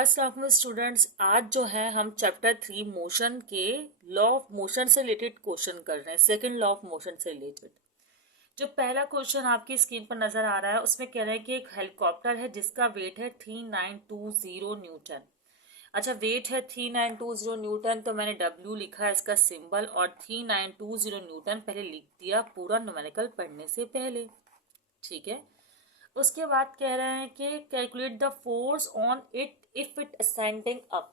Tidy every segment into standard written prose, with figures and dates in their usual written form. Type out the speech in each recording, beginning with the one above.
अस्सलाम वालेकुम स्टूडेंट्स। आज जो है हम चैप्टर 3 मोशन के लॉ ऑफ मोशन से रिलेटेड क्वेश्चन कर रहे हैं। सेकंड लॉ ऑफ मोशन से रिलेटेड जो पहला क्वेश्चन आपकी स्क्रीन पर नजर आ रहा है उसमें कह रहे हैं कि एक हेलीकॉप्टर है जिसका वेट है 3920 न्यूटन। अच्छा, वेट है 3920 न्यूटन, तो मैंने डब्ल्यू लिखा है इसका सिंबल और 3920 न्यूटन पहले लिख दिया पूरा न्यूमेरिकल पढ़ने से पहले। ठीक है, उसके बाद कह रहे हैं कि calculate the force on it if it ascending up.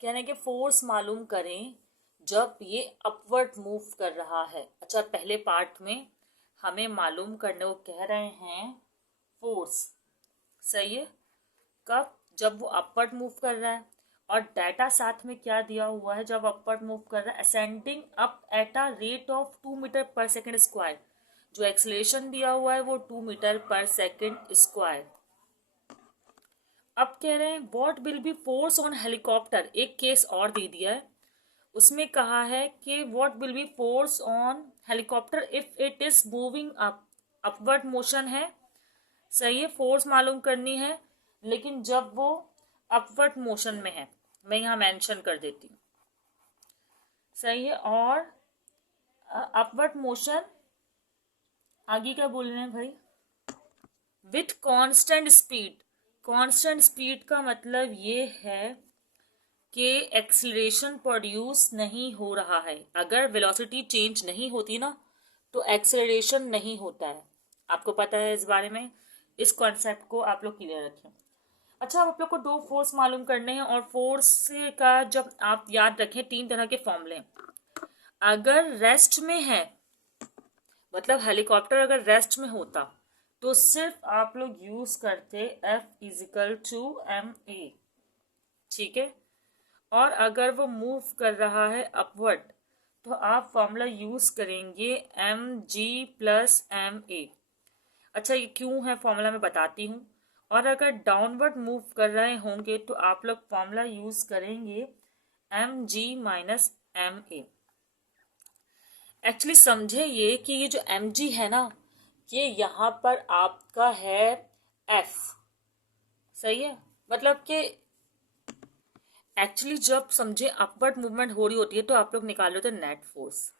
कह रहे हैं कि फोर्स मालूम करें जब ये अपवर्ड मूव कर रहा है। अच्छा, पहले पार्ट में हमें मालूम करने को कह रहे हैं फोर्स, सही है, कब? जब वो अपवर्ड मूव कर रहा है। और डाटा साथ में क्या दिया हुआ है? जब अपवर्ड मूव कर रहा है ascending up at a rate of 2 metre per second square. जो एक्सलेशन दिया हुआ है वो 2 मीटर पर सेकेंड स्क्वायर। अब कह रहे हैं what will be force on helicopter. एक केस और दे दिया है, उसमें कहा है कि what will be force on helicopter if it is moving up. Upward motion है, सही है, फोर्स मालूम करनी है, लेकिन जब वो अपवर्ड मोशन में है, मैं यहाँ मेंशन कर देती हूँ, सही है। और अपवर्ड मोशन आगे क्या बोल रहे हैं भाई? With constant speed. Constant speed का मतलब ये है कि एक्सीलरेशन प्रोड्यूस नहीं हो रहा है। अगर वेलोसिटी चेंज नहीं होती ना तो एक्सीलरेशन नहीं होता है। आपको पता है इस बारे में, इस कॉन्सेप्ट को आप लोग क्लियर रखें। अच्छा, अब आप लोग को दो फोर्स मालूम करने हैं और फोर्स का जब आप याद रखें 3 तरह के फॉर्मूले हैं। अगर रेस्ट में है, मतलब हेलीकॉप्टर अगर रेस्ट में होता तो सिर्फ आप लोग यूज करते F=ma, ठीक है। और अगर वो मूव कर रहा है अपवर्ड तो आप फॉर्मूला यूज करेंगे mg+ma। अच्छा, ये क्यों है फॉर्मूला मैं बताती हूँ। और अगर डाउनवर्ड मूव कर रहे होंगे तो आप लोग फॉर्मूला यूज करेंगे mg-ma। एक्चुअली समझे ये कि ये जो mg है ना, ये यहाँ पर आपका है f, सही है। मतलब कि एक्चुअली जब समझे अपवर्ड मूवमेंट हो रही होती है तो आप लोग निकाल लेते हैं नेट फोर्स।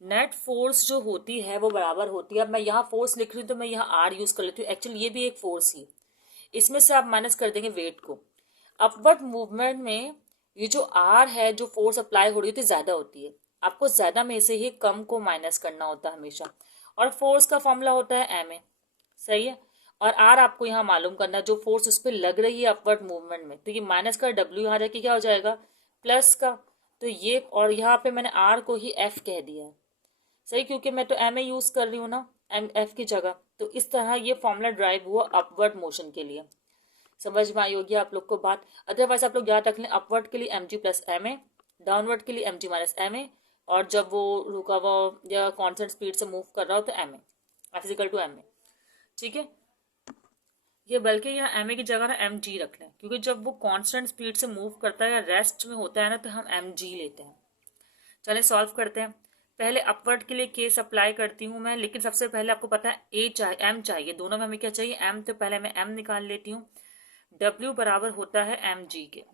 नेट फोर्स जो होती है वो बराबर होती है, अब मैं यहाँ फोर्स लिख रही हूँ तो मैं यहाँ आर यूज कर लेती हूँ, एक्चुअली ये भी एक फोर्स ही, इसमें से आप माइनस कर देंगे वेट को। अपवर्ड मूवमेंट में ये जो आर है, जो फोर्स अप्लाई हो रही होती है, ज्यादा होती है। आपको ज्यादा में से ही कम को माइनस करना होता है हमेशा। और फोर्स का फॉर्मूला होता है एम ए, सही है। और आर आपको यहाँ मालूम करना है, जो फोर्स उस पर लग रही है अपवर्ड मूवमेंट में, तो ये माइनस का डब्ल्यू यहाँ जाके क्या हो जाएगा, प्लस का। तो ये, और यहाँ पे मैंने आर को ही एफ कह दिया है, सही, क्योंकि मैं तो एम ए यूज कर रही हूँ ना एम एफ की जगह। तो इस तरह ये फॉर्मूला ड्राइव हुआ अपवर्ड मोशन के लिए। समझ में आई होगी आप लोग को बात। अदरवाइज आप लोग याद रख लें, अपवर्ड के लिए mg+ma, डाउनवर्ड के लिए mg-ma, और जब वो रुका हुआ या कांस्टेंट स्पीड से मूव कर रहा हो तो ma, F=ma, ठीक है। ये बल्कि यहाँ ma की जगह ना mg रख लें, क्योंकि जब वो कांस्टेंट स्पीड से मूव करता है या रेस्ट में होता है ना तो हम mg लेते हैं। चले सॉल्व करते हैं। पहले अपवर्ड के लिए केस अप्लाई करती हूँ मैं, लेकिन सबसे पहले आपको पता है ए चाहिए, एम चाहिए, दोनों में हमें क्या चाहिए, एम। तो पहले मैं एम निकाल लेती हूँ। W बराबर होता है mg के,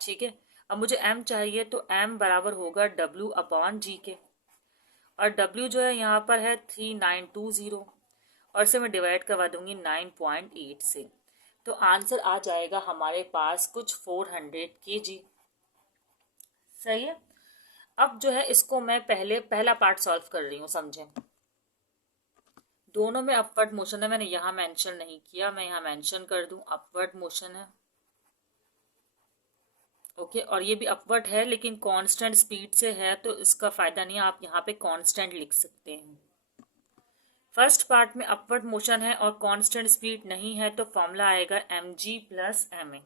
ठीक है। अब मुझे m चाहिए तो m बराबर होगा W/g के, और W जो है यहाँ पर है 3920, और इसे मैं डिवाइड करवा दूंगी 9.8 से, तो आंसर आ जाएगा हमारे पास कुछ 400 kg, सही है। अब जो है इसको मैं पहला पार्ट सॉल्व कर रही हूँ, समझें। दोनों में अपवर्ड मोशन है, मैंने यहाँ मेंशन नहीं किया, मैं यहाँ मेंशन कर दूं अपवर्ड मोशन है, ओके। और ये भी अपवर्ड है लेकिन कांस्टेंट स्पीड से है, तो इसका फायदा नहीं है, आप यहाँ पे कांस्टेंट लिख सकते हैं। फर्स्ट पार्ट में अपवर्ड मोशन है और कांस्टेंट स्पीड नहीं है, तो फॉर्मूला आएगा mg+ma,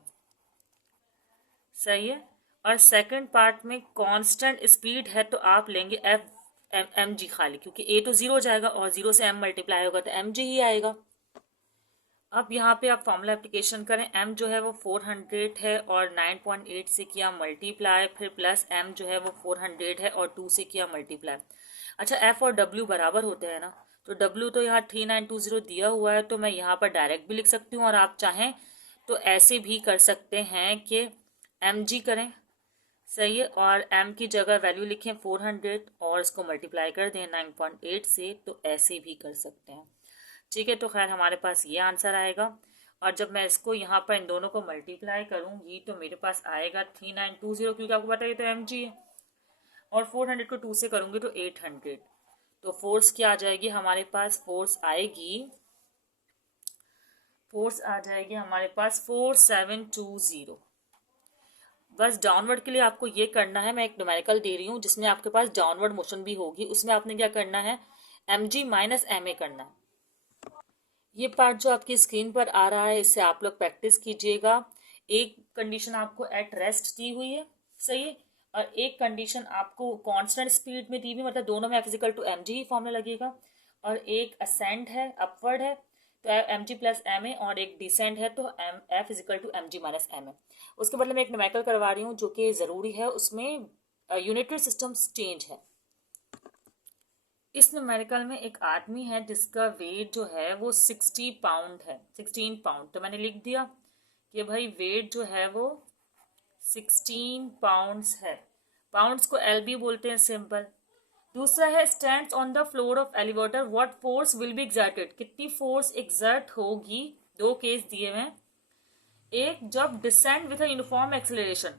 सही है। और सेकंड पार्ट में कांस्टेंट स्पीड है तो आप लेंगे mg खाली, क्योंकि a तो 0 हो जाएगा और 0 से m मल्टीप्लाई होगा तो mg ही आएगा। अब यहाँ पे आप फॉर्मूला एप्लीकेशन करें, m जो है वो 400 है और 9.8 से किया मल्टीप्लाई, फिर प्लस m जो है वो 400 है और 2 से किया मल्टीप्लाई। अच्छा, f और w बराबर होते हैं ना, तो w तो यहाँ 3920 दिया हुआ है, तो मैं यहाँ पर डायरेक्ट भी लिख सकती हूँ, और आप चाहें तो ऐसे भी कर सकते हैं कि mg करें, सही है, और m की जगह वैल्यू लिखें 400 और इसको मल्टीप्लाई कर दें 9.8 से, तो ऐसे भी कर सकते हैं। ठीक है, तो खैर हमारे पास ये आंसर आएगा। और जब मैं इसको यहाँ पर इन दोनों को मल्टीप्लाई करूँगी तो मेरे पास आएगा 3920, क्योंकि आपको पता है ये तो mg है, और 400 को 2 से करूँगी तो 800। तो फोर्स क्या आ जाएगी हमारे पास? फोर्स आ जाएगी हमारे पास 4720। बस डाउनवर्ड के लिए आपको ये करना है, मैं एक न्यूमेरिकल दे रही हूँ जिसमें आपके पास डाउनवर्ड मोशन भी होगी, उसमें आपने क्या करना है, mg माइनस ma करना है। ये पार्ट जो आपकी स्क्रीन पर आ रहा है इससे आप लोग प्रैक्टिस कीजिएगा। एक कंडीशन आपको एट रेस्ट दी हुई है, सही है, और एक कंडीशन आपको कांस्टेंट स्पीड में दी हुई, मतलब दोनों में F = mg ही फॉर्मूला लगेगा, और एक असेंड है, अपवर्ड है, तो mg प्लस ma, और एक डिसेंड है तो F = mg माइनस ma। उसके बदले मैं एक न्यूमेरिकल करवा रही हूँ जो कि ज़रूरी है, उसमें यूनिटरी सिस्टम चेंज है। इस न्यूमेरिकल में एक आदमी है जिसका वेट जो है वो 60 पाउंड है, 16 पाउंड, तो मैंने लिख दिया कि भाई वेट जो है वो 16 पाउंड्स है। पाउंड्स को LB बोलते हैं, सिंपल। दूसरा है stands on the floor of elevator, what force will be exerted, कितनी फोर्स एग्जर्ट होगी। दो केस दिए हुए हैं। एक, जब descend with a uniform acceleration,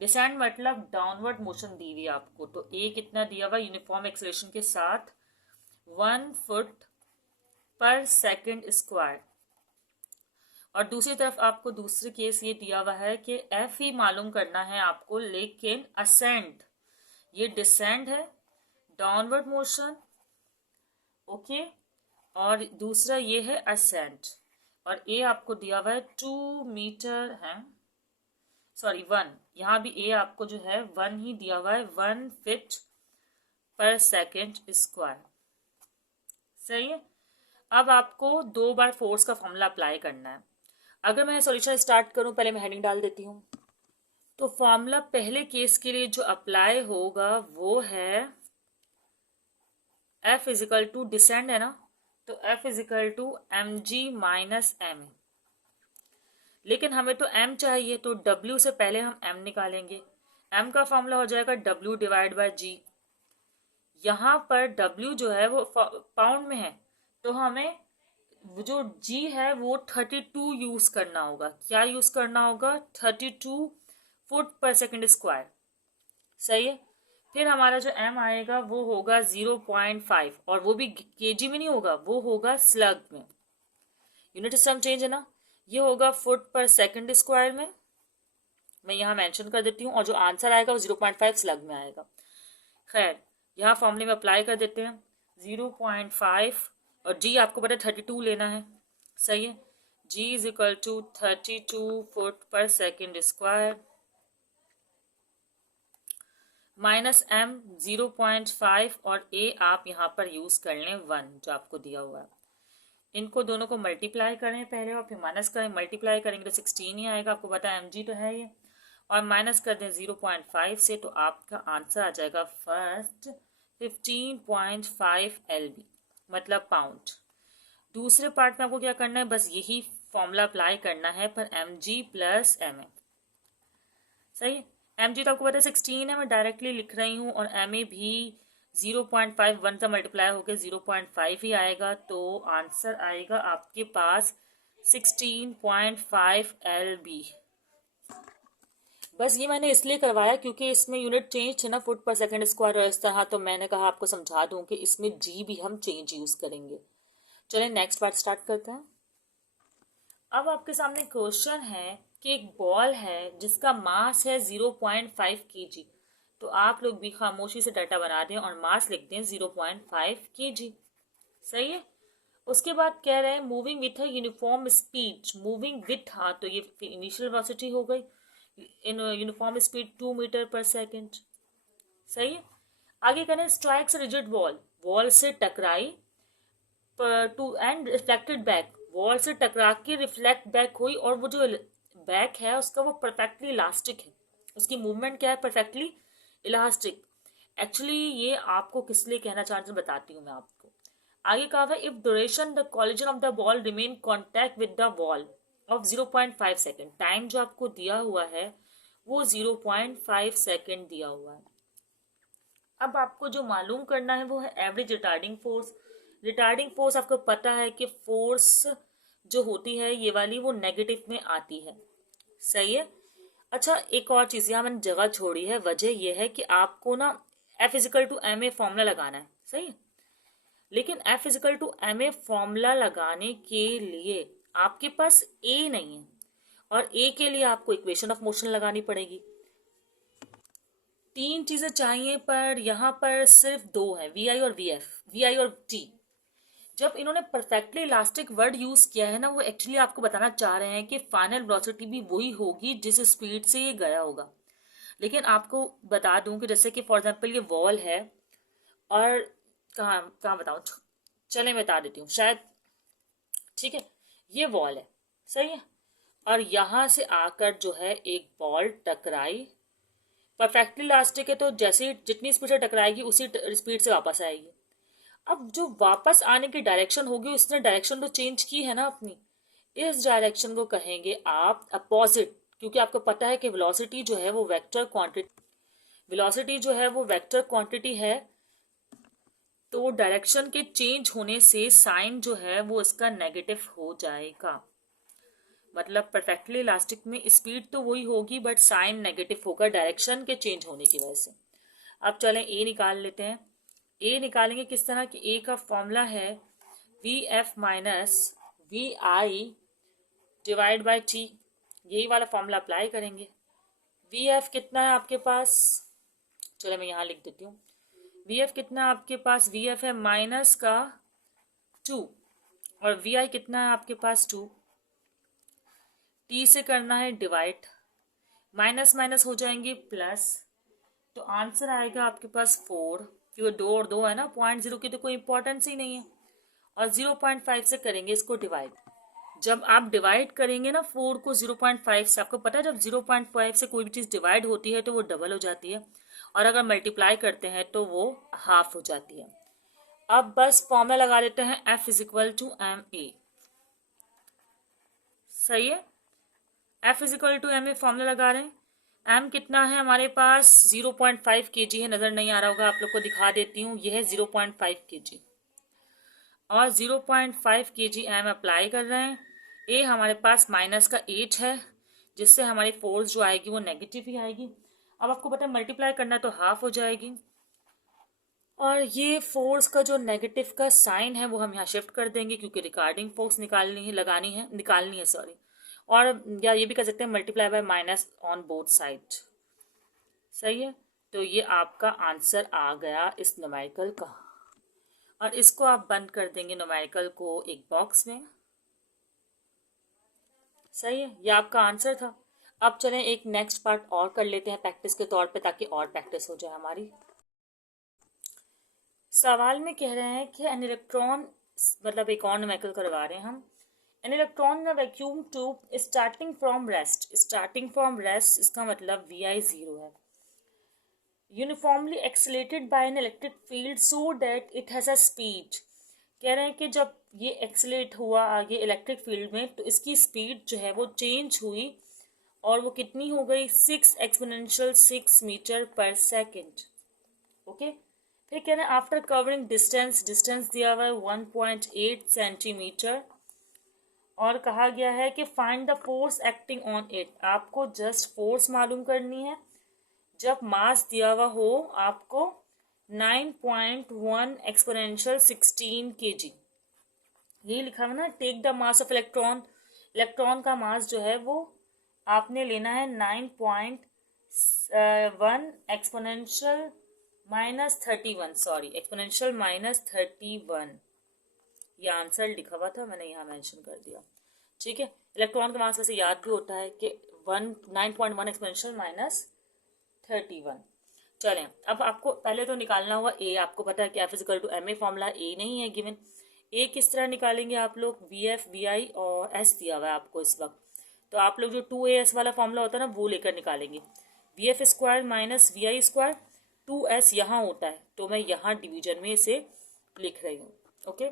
descend मतलब डाउनवर्ड मोशन दी हुई आपको, तो ए कितना दिया हुआ यूनिफॉर्म एक्सेलरेशन के साथ 1 फुट पर सेकंड स्क्वायर। और दूसरी तरफ आपको दूसरी केस ये दिया हुआ है कि एफ ही मालूम करना है आपको, लेकिन असेंड, ये डिसेंड है, डाउनवर्ड मोशन, ओके, और दूसरा ये है असेंड, और ए आपको दिया हुआ है 2 मीटर है, सॉरी 1, यहाँ भी ए आपको जो है 1 ही दिया हुआ है, 1 फीट पर सेकेंड स्क्वायर, सही है। अब आपको 2 बार फोर्स का फॉर्मूला अप्लाई करना है। अगर मैं सॉल्यूशन स्टार्ट करूं, पहले मैं हेडिंग डाल देती हूँ। तो फॉर्मूला पहले केस के लिए जो अप्लाई होगा वो है F = डिसेंड है ना, तो F = mg माइनस ma, लेकिन हमें तो m चाहिए, तो W से पहले हम m निकालेंगे। m का फॉर्मूला हो जाएगा W / g। यहाँ पर W जो है वो पाउंड में है, तो हमें जो G है वो 32 यूज करना होगा। क्या यूज करना होगा? 32 फुट पर सेकंड स्क्वायर, सही है। फिर हमारा जो M आएगा वो होगा 0.5, और वो भी kg में नहीं होगा, वो होगा स्लग में। यूनिट सिस्टम चेंज है ना, ये होगा फुट पर सेकंड स्क्वायर में, मैं यहाँ मेंशन कर देती हूँ, और जो आंसर आएगा वो 0.5 स्लग में आएगा। खैर, यहाँ फॉर्मूले में अप्लाई कर देते हैं 0.5, और G आपको पता है 32 लेना है, सही है। G = 32 फुट पर सेकंड स्क्वायर माइनस M 0.5, और A आप यहाँ पर यूज कर लें 1 जो आपको दिया हुआ है। इनको दोनों को मल्टीप्लाई करें पहले और फिर माइनस करें, मल्टीप्लाई करेंगे तो 16 ही आएगा, आपको पता है mg तो है ये, और माइनस कर दें 0.5 से, तो आपका आंसर आ जाएगा फर्स्ट 15.5 LB, मतलब पाउंड। दूसरे पार्ट में आपको क्या करना है, बस यही फॉर्मूला अप्लाई करना है पर mg प्लस ma, सही। mg तो आपको पता है 16 है, मैं डायरेक्टली लिख रही हूँ, और ma भी 0.5, 1 का मल्टीप्लाई होकर 0.5 ही आएगा, तो आंसर आएगा आपके पास 16.5 LB। बस ये मैंने इसलिए करवाया क्योंकि इसमें यूनिट चेंज है ना, फुट पर सेकंड स्क्वायर और इस तरह, तो मैंने कहा आपको समझा दूं कि इसमें जी भी हम चेंज यूज करेंगे। चलिए नेक्स्ट पार्ट स्टार्ट करते हैं। अब आपके सामने क्वेश्चन है कि एक बॉल है जिसका मास है 0.5 kg, तो आप लोग भी खामोशी से डाटा बना दें और मास लिख दें 0.5 kg, सही है। उसके बाद कह रहे हैं moving with a uniform speed, moving with, हाँ तो ये इनिशियल वेलोसिटी हो गई, in uniform speed 2 metre per second, सही है। आगे करें स्ट्राइक्स रिजिड वॉल, वॉल से टकराई to and reflected back, wall से टकरा के रिफ्लेक्ट बैक हुई, और वो जो बैक है उसका वो परफेक्टली इलास्टिक है, उसकी मूवमेंट क्या है, परफेक्टली इलास्टिक। एक्चुअली ये आपको किस लिए कहना चाहते हैं बताती हूँ मैं आपको। आगे कहा है if duration the collision of the ball remain contact with the wall of 0.5 second. Time जो आपको दिया हुआ है वो 0.5 सेकेंड दिया हुआ है। अब आपको जो मालूम करना है वो है average retarding force. Retarding force आपको पता है कि फोर्स जो होती है ये वाली वो नेगेटिव में आती है, सही है। अच्छा, एक और चीज़ यहाँ मैंने जगह छोड़ी है, वजह यह है कि आपको ना F is equal to m a formula लगाना है, सही है। लेकिन F is equal to m a formula लगाने के लिए आपके पास A नहीं है, और A के लिए आपको इक्वेशन ऑफ मोशन लगानी पड़ेगी। तीन चीजें चाहिए पर यहाँ पर सिर्फ दो है, वी आई और वी एफ, वी आई और टी। जब इन्होंने परफेक्टली इलास्टिक वर्ड यूज किया है ना, वो एक्चुअली आपको बताना चाह रहे हैं कि फाइनल वेलोसिटी भी वही होगी जिस स्पीड से ये गया होगा। लेकिन आपको बता दूं कि जैसे कि फॉर एग्जांपल ये वॉल है, और कहाँ कहाँ बताऊं, चले मैं बता देती हूँ शायद, ठीक है। ये वॉल है, सही है, और यहां से आकर जो है एक बॉल टकराई, परफेक्टली इलास्टिक है तो जैसे ही जितनी स्पीड से टकराएगी उसी स्पीड से वापस आएगी। अब जो वापस आने की डायरेक्शन होगी उसने डायरेक्शन तो चेंज की है ना अपनी, इस डायरेक्शन को कहेंगे आप अपोजिट, क्योंकि आपको पता है कि वेलोसिटी जो है वो वेक्टर क्वांटिटी, वेलोसिटी जो है वो वेक्टर क्वांटिटी है, तो डायरेक्शन के चेंज होने से साइन जो है वो इसका नेगेटिव हो जाएगा। मतलब परफेक्टली इलास्टिक में स्पीड तो वही होगी बट साइन नेगेटिव होगा डायरेक्शन के चेंज होने की वजह से। अब चलें ए निकाल लेते हैं। ए निकालेंगे किस तरह कि ए का फॉर्मूला है v f minus v i divide by t, यही वाला फॉर्मूला अप्लाई करेंगे। वी एफ कितना है आपके पास, चलो मैं यहाँ लिख देती हूँ। वी एफ कितना है आपके पास, वी एफ है माइनस का 2, और वी आई कितना है आपके पास 2, टी से करना है डिवाइड, माइनस माइनस हो जाएंगे प्लस, तो आंसर आएगा आपके पास 4, क्योंकि 2 और 2 है ना, 0.0 की तो कोई इंपॉर्टेंस ही नहीं है, और 0.5 से करेंगे इसको डिवाइड। जब आप डिवाइड करेंगे ना 4 को 0.5 से, आपको पता है जब 0.5 से कोई भी चीज़ डिवाइड होती है तो वो डबल हो जाती है, और अगर मल्टीप्लाई करते हैं तो वो हाफ हो जाती है। अब बस फॉर्मूला लगा देते हैं F is equal to m a, सही है। F is equal to m a formula लगा रहे हैं। M कितना है हमारे पास 0.5 kg है, नज़र नहीं आ रहा होगा आप लोग को, दिखा देती हूँ, यह है 0.5 kg, और 0.5 kg M अप्लाई कर रहे हैं। A हमारे पास माइनस का 8 है, जिससे हमारी फोर्स जो आएगी वो नेगेटिव ही आएगी। अब आपको पता है मल्टीप्लाई करना तो हाफ हो जाएगी, और ये फोर्स का जो नेगेटिव का साइन है वो हम यहाँ शिफ्ट कर देंगे, क्योंकि रिगार्डिंग फोर्स निकालनी है सॉरी, और या ये भी कर सकते हैं multiply by minus on both side, सही है। तो ये आपका आंसर आ गया इस न्यूमेरिकल का, और इसको आप बंद कर देंगे न्यूमेरिकल को एक बॉक्स में, सही है। ये आपका आंसर था। अब चलें एक नेक्स्ट पार्ट और कर लेते हैं प्रैक्टिस के तौर पे, ताकि और प्रैक्टिस हो जाए हमारी। सवाल में कह रहे हैं कि एन इलेक्ट्रॉन, मतलब एक और न्यूमेरिकल करवा रहे हैं हम, an electron in a vacuum tube starting from rest, starting from rest इसका मतलब वी आई 0 है, uniformly accelerated by an electric field so that it has a speed. कह रहे हैं कि जब ये एक्सेलेट हुआ आगे इलेक्ट्रिक फील्ड में तो इसकी स्पीड जो है वो चेंज हुई, और वो कितनी हो गई 6 exponential 6 metre per second. Okay, फिर कह रहे हैं आफ्टर कवरिंग डिस्टेंस, डिस्टेंस दिया हुआ है 1.8 सेंटीमीटर, और कहा गया है कि find the force acting on it. आपको जस्ट फोर्स मालूम करनी है जब मास दिया हुआ हो आपको 9.1 एक्सपोनेंशियल 16 kg, यही लिखा हुआ ना, take the mass of electron, electron का मास जो है वो आपने लेना है 9.1 exponential minus 31, sorry exponential minus 31, ये आंसर लिखा हुआ था, मैंने यहाँ मेंशन कर दिया, ठीक है। इलेक्ट्रॉन का मास वैसे याद भी होता है कि 9.1 एक्सपोनेंशियल माइनस 31। चलें, अब आपको पहले तो निकालना हुआ ए, आपको पता है कि F is equal to m a, formula ए नहीं है गिवन। ए किस तरह निकालेंगे आप लोग, वी एफ वी आई और एस दिया हुआ है आपको इस वक्त, तो आप लोग जो 2AS वाला फॉर्मूला होता है ना वो लेकर निकालेंगे। V f square minus v i square, 2S यहाँ होता है तो मैं यहाँ डिवीजन में इसे लिख रही हूँ, ओके।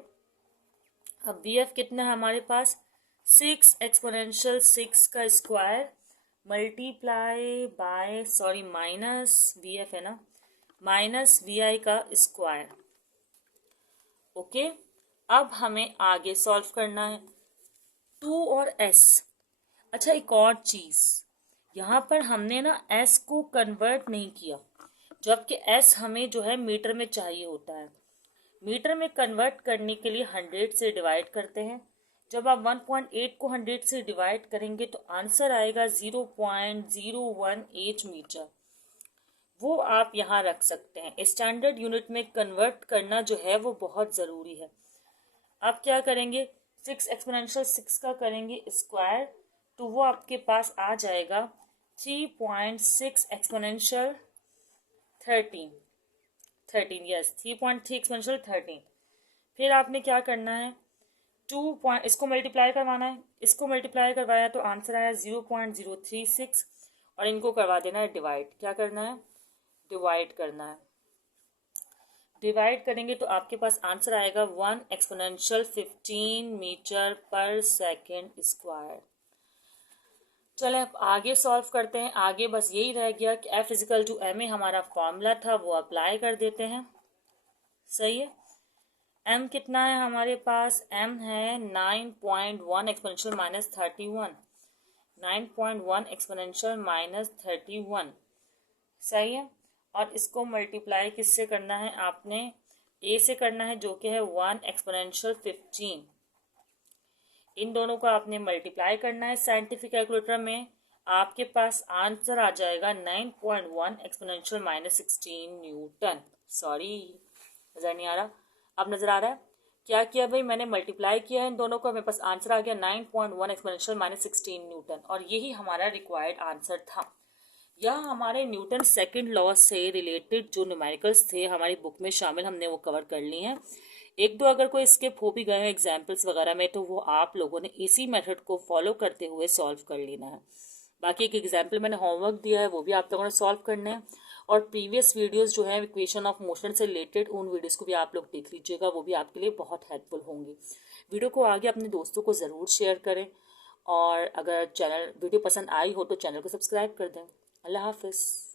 अब वी एफ कितना है हमारे पास 6 एक्सपोनेंशियल 6 का square multiply by minus V F है ना, माइनस वी आई का स्क्वायर। ओके, अब हमें आगे सॉल्व करना है 2 और एस। अच्छा, एक और चीज़, यहाँ पर हमने ना एस को कन्वर्ट नहीं किया, जबकि एस हमें जो है मीटर में चाहिए होता है। मीटर में कन्वर्ट करने के लिए 100 से डिवाइड करते हैं। जब आप 1.8 को 100 से डिवाइड करेंगे तो आंसर आएगा 0.018 मीटर। वो आप यहाँ रख सकते हैं। स्टैंडर्ड यूनिट में कन्वर्ट करना जो है वो बहुत ज़रूरी है। आप क्या करेंगे, 6 एक्सपोनेंशियल 6 का करेंगे स्क्वायर, तो वो आपके पास आ जाएगा 3.6 एक्सपोनेंशियल 13 यस 3.3 एक्सपोनेंशियल 13। फिर आपने क्या करना है, इसको मल्टीप्लाई करवाना है, इसको मल्टीप्लाई करवाया तो आंसर आया 0.036 और इनको करवा देना है डिवाइड। क्या करना है, डिवाइड करना है। डिवाइड करेंगे तो आपके पास आंसर आएगा 1 exponential 15 metre per second square. चले अब आगे सॉल्व करते हैं। आगे बस यही रह गया कि F is equal to m a हमारा फॉर्मूला था, वो अप्लाई कर देते हैं। सही है, m कितना है हमारे पास, m है 9.1 एक्सपोनेंशियल माइनस 31, 9.1 एक्सपोनेंशियल माइनस 31। सही है, और इसको मल्टीप्लाई किससे करना है, आपने a से करना है जो कि है 1 एक्सपोनेंशियल 15। इन दोनों को आपने मल्टीप्लाई करना है। साइंटिफिक कैलकुलेटर में आपके पास आंसर आ जाएगा 9.1 एक्सपोनेंशियल माइनस 16 न्यूटन। सॉरी, नज़र नहीं आ रहा, अब नज़र आ रहा है। क्या किया भाई, मैंने मल्टीप्लाई किया है इन दोनों को, मेरे पास आंसर आ गया 9.1 एक्सपोनेंशियल माइनस 16 न्यूटन, और यही हमारा रिक्वायर्ड आंसर था। यह हमारे न्यूटन सेकंड लॉ से रिलेटेड जो न्यूमेरिकल्स थे हमारी बुक में शामिल, हमने वो कवर कर ली हैं। एक दो अगर कोई स्किप हो भी गए हैं एग्जाम्पल्स वगैरह में, तो वो आप लोगों ने इसी मेथड को फॉलो करते हुए सॉल्व कर लेना है। बाकी एक एग्जाम्पल मैंने होमवर्क दिया है, वो भी आप लोगों ने सॉल्व करना है। और प्रीवियस वीडियोस जो है इक्वेशन ऑफ मोशन से रिलेटेड, उन वीडियोस को भी आप लोग देख लीजिएगा, वो भी आपके लिए बहुत हेल्पफुल होंगे। वीडियो को आगे अपने दोस्तों को ज़रूर शेयर करें, और अगर वीडियो पसंद आई हो तो चैनल को सब्सक्राइब कर दें। अल्लाह हाफिज़।